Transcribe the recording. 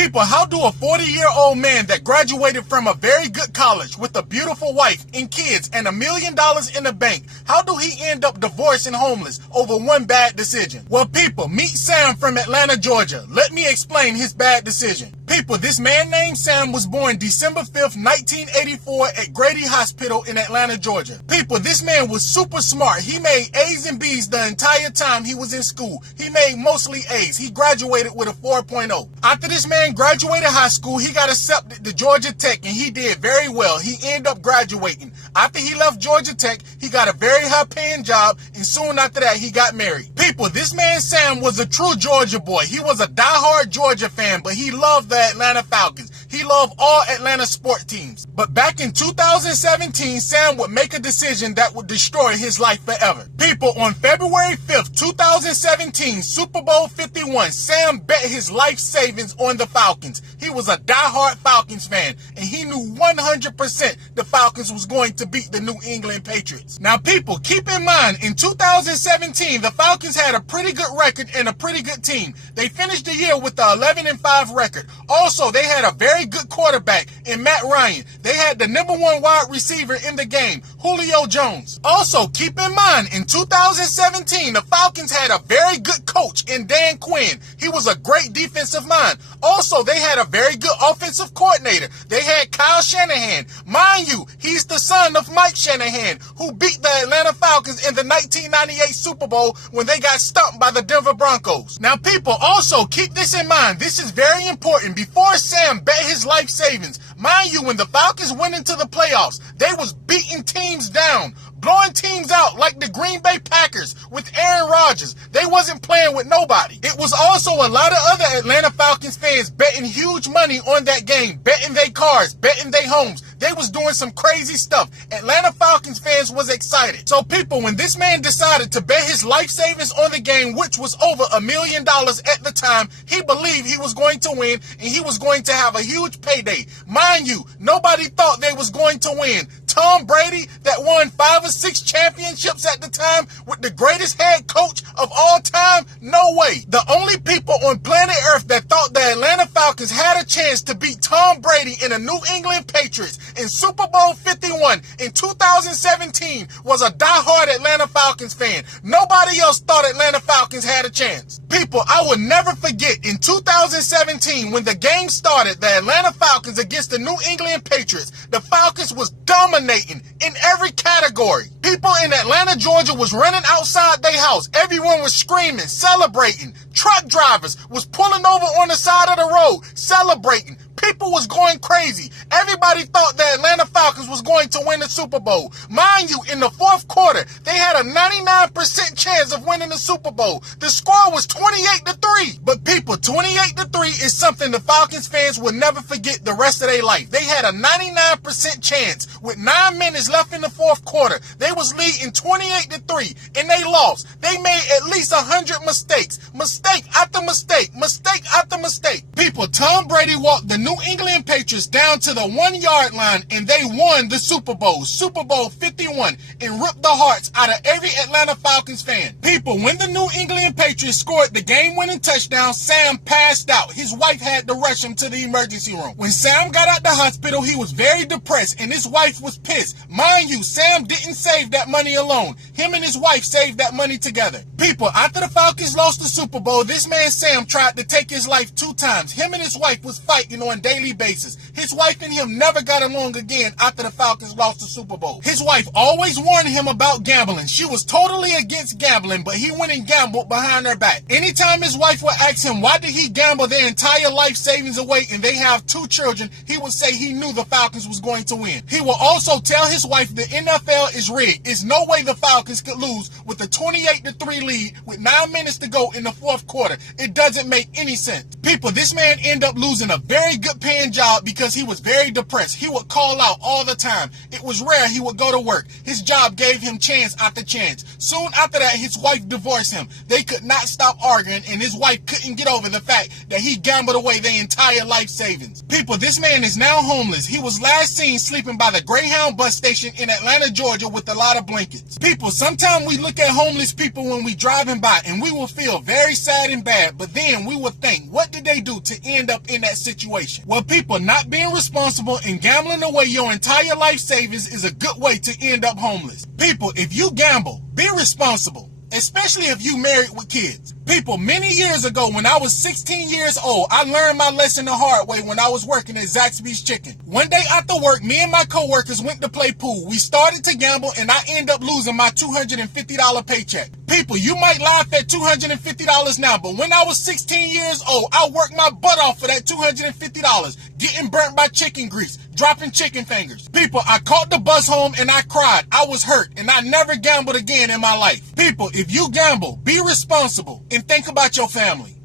People, how do a 40-year-old man that graduated from a very good college with a beautiful wife and kids and $1 million in the bank, how do he end up divorced and homeless over one bad decision? Well, people, meet Sam from Atlanta, Georgia. Let me explain his bad decision. People, this man named Sam was born December 5th, 1984 at Grady Hospital in Atlanta, Georgia. People, this man was super smart. He made A's and B's the entire time he was in school. He made mostly A's. He graduated with a 4.0. After this man graduated high school, he got accepted to Georgia Tech and he did very well. He ended up graduating. After he left Georgia Tech, he got a very high paying job and soon after that he got married. People, this man Sam was a true Georgia boy. He was a diehard Georgia fan, but he loved the Atlanta Falcons. He loved all Atlanta sport teams. But back in 2017, Sam would make a decision that would destroy his life forever. People, on February 5th, 2017, Super Bowl 51, Sam bet his life savings on the Falcons. He was a diehard Falcons fan, and he knew 100% the Falcons was going to beat the New England Patriots. Now, people, keep in mind, in 2017, the Falcons had a pretty good record and a pretty good team. They finished the year with the 11-5 record. Also, they had a very good quarterback in Matt Ryan. They had the #1 wide receiver in the game, Julio Jones. Also, keep in mind, in 2017, the Falcons had a very good coach in Dan Quinn. He was a great defensive mind. Also, they had a very good offensive coordinator. They had Kyle Shanahan. Mind you, he's the son of Mike Shanahan, who beat the Atlanta Falcons in the 1998 Super Bowl when they got stumped by the Denver Broncos. Now, people, also keep this in mind. This is very important. Before Sam bet his life savings, mind you, when the Falcons went into the playoffs, they was beating teams down, blowing teams out like the Green Bay Packers with Aaron Rodgers. They wasn't playing with nobody. It was also a lot of other Atlanta Falcons fans betting huge money on that game, betting their cars, betting their homes. They was doing some crazy stuff. Atlanta Falcons fans was excited. So people, when this man decided to bet his life savings on the game, which was over $1 million at the time, he believed he was going to win and he was going to have a huge payday. Mind you, nobody thought they was going to win. Tom Brady, that won 5 or 6 championships at the time with the greatest head coach of all time? No way. The only people on planet Earth that thought the Atlanta Falcons had a chance to beat Tom Brady and the New England Patriots in Super Bowl 51 in 2017 was a diehard Atlanta Falcons fan. Nobody else thought Atlanta Falcons had a chance. People, I will never forget in 2017 when the game started, the Atlanta Falcons against the New England Patriots, the Falcons was dominating in every category. People in Atlanta, Georgia was running outside their house. Everyone was screaming, celebrating. Truck drivers was pulling over on the side of the road, celebrating. People was going crazy. Everybody thought the Atlanta Falcons was going to win the Super Bowl. Mind you, in the fourth quarter, they had a 99% chance of winning the Super Bowl. The score was 28-3. But people, 28-3 is something the Falcons fans will never forget the rest of their life. They had a 99% chance with 9 minutes left in the fourth quarter. They was leading 28-3 and they lost. They made at least 100 mistakes. Mistake after mistake. Mistake after mistake. People, Tom Brady walked the New England Patriots down to the 1-yard line and they won the Super Bowl, Super Bowl 51, and ripped the hearts out of every Atlanta Falcons fan. People, when the New England Patriots scored the game-winning touchdown, Sam passed out. His wife had to rush him to the emergency room. When Sam got out the hospital, he was very depressed and his wife was pissed. Mind you, Sam didn't save that money alone. Him and his wife saved that money together. People, after the Falcons lost the Super Bowl, this man Sam tried to take his life 2 times. Him and his wife was fighting on a daily basis. His wife and him never got along again after the Falcons lost the Super Bowl. His wife always warned him about gambling. She was totally against gambling, but he went and gambled behind her back. Anytime his wife would ask him why did he gamble their entire life savings away and they have 2 children, he would say he knew the Falcons was going to win. He will also tell his wife the NFL is rigged. There's no way the Falcons could lose with a 28-3 lead with 9 minutes to go in the fourth quarter. It doesn't make any sense. People, this man ended up losing a very good paying job because he was very depressed. He would call out all the time. It was rare he would go to work. His job gave him chance after chance. Soon after that, his wife divorced him. They could not stop arguing, and his wife couldn't get over the fact that he gambled away their entire life savings. People, this man is now homeless. He was last seen sleeping by the Greyhound bus station in Atlanta, Georgia with a lot of blankets. People, sometimes we look at homeless people when we driving by and we will feel very sad and bad, but then we will think, what did they do to end up in that situation. Well, people, not being responsible and gambling away your entire life savings is a good way to end up homeless. People, if you gamble, be responsible, especially if you married with kids. People, many years ago when I was 16 years old, I learned my lesson the hard way when I was working at Zaxby's Chicken. One day after work, me and my coworkers went to play pool. We started to gamble and I ended up losing my $250 paycheck. People, you might laugh at $250 now, but when I was 16 years old, I worked my butt off for that $250, getting burnt by chicken grease, dropping chicken fingers. People, I caught the bus home and I cried. I was hurt and I never gambled again in my life. People, if you gamble, be responsible and think about your family.